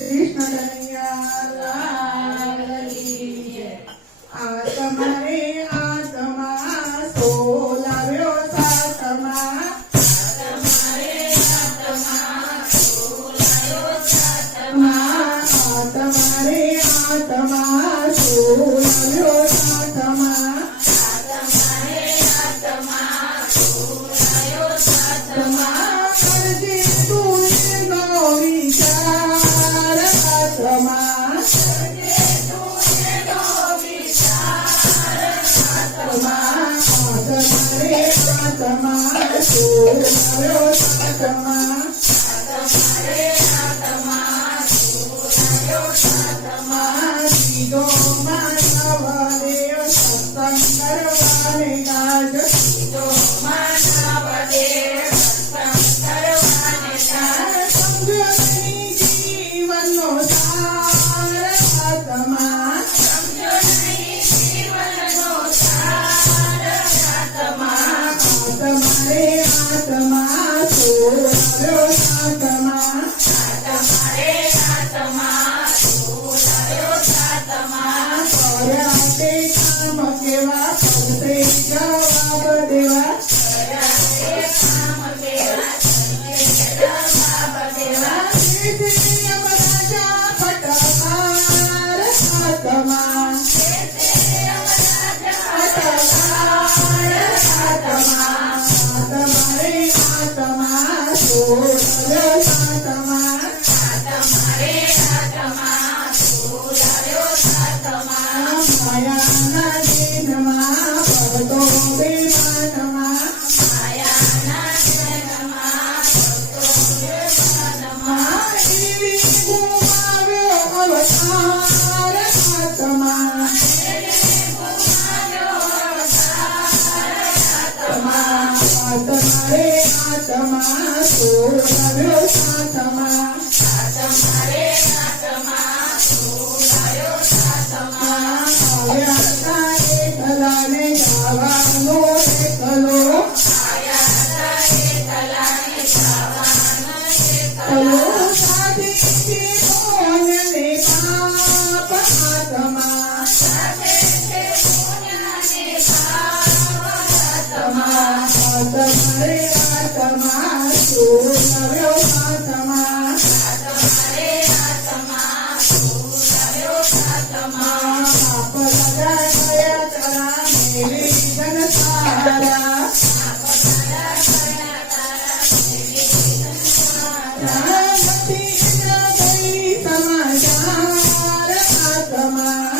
કૃષ્ણ કનૈયા લાલ કી જય। આત્મા રે આત્મા સોલાવ્યો સાતમા। આત્મા રે આત્મા સોલાવ્યો સાતમા। આત્મા રે આત્મા સોલાવ્યો સાતમા। આત્મા રે આત્મા સોલાવ્યો સાતમા। કરજે તું એનો વિચાર આત્મા। કરજે તું એનો વિચાર આત્મા। આત્મા રે આત્મા સોલાવ્યો સાતમા। આત્મા રે આત્મા સોલાવ્યો સાતમા। દીદો માનવદેવ સત્સંગ કરવાને કાજ। દીદો માનવદેવ સત્સંગ કરવાને કાજ। સમજો નહીં જીવનનો સાર આત્મા। સમજો નહીં જીવનનો સાર આત્મા। આત્મા રે આત્મા સોલાવ્યો સાતમા। આત્મા રે આત્મા સોલાવ્યો સાતમા। કર્યા તે કામ કેવા કરતે જવાબ દેવા। કર્યા તે કામ કેવા કરતે જવાબ દેવા। યમરાજા ફટકાર આત્મા। યમરાજા ફટકાર આત્મા। આત્મા રે આત્મા સોલાવ્યો સાતમા। આત્મા રે આત્મા સોલાવ્યો સાતમા। માયાના દિનમાં પડતો વિમાનમાં। માયાના દિનમાં પડતો વિમાનમાં। એવી ગુમાવ્યો અવતાર આત્મા। એવી ગુમાવ્યો અવતાર આત્મા। આત્મા રે આત્મા સોલાવ્યો સાતમા। આત્મા રે આત્મા સોલાવ્યો સાતમા। આવ્યા તા એકલાને જવાનો એકલો। આવ્યા તા એકલાને જવાનો એકલો। સાથી પુણ્યને પાપ આત્મા। સાથે પુણ્યને પાપ આત્મા। આત્મા રે આત્મા સોલાવ્યો સાતમા। આત્મા રે આત્મા સોલાવ્યો સાતમા। પાપ લગા ગયા તારા મેલી જન સારા। પાપ લગા ગયા તારા મેલી જન સારા। નથી ગઈ સમાચાર આત્મા।